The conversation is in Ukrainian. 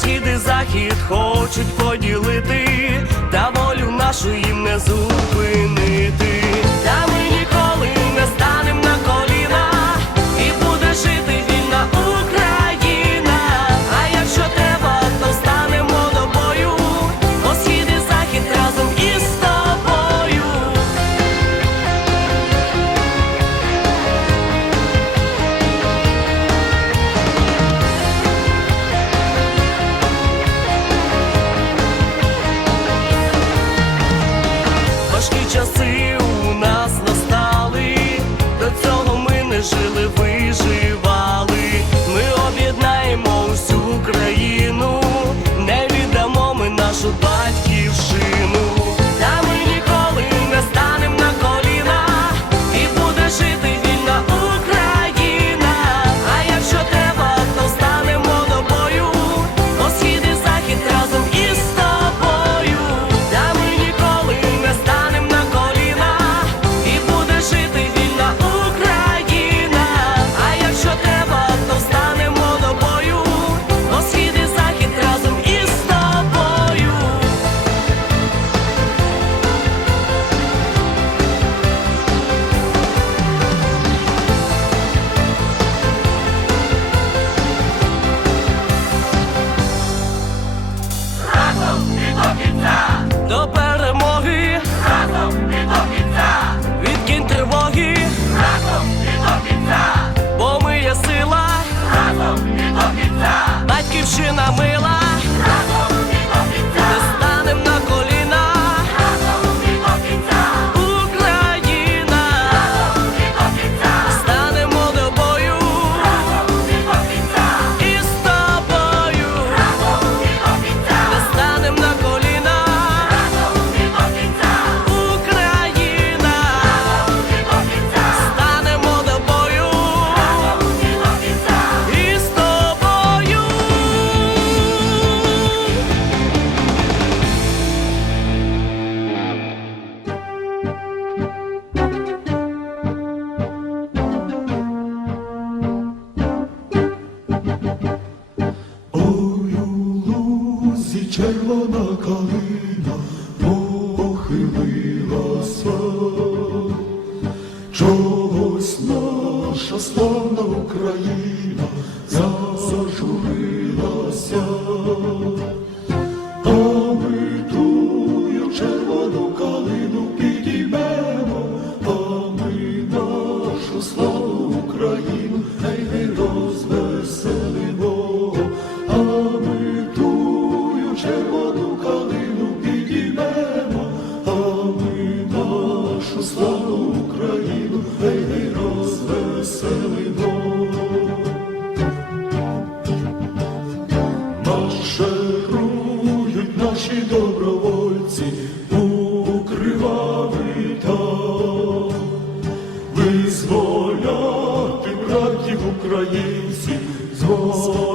схід і захід хочуть поділити, та волю нашу їм не зупинити. Та ми нашу батьківщину червона калина похилилася, чогось наша славна Україна зажурилася, а ми тую калину підіймемо, а ми нашу славну Україну. So.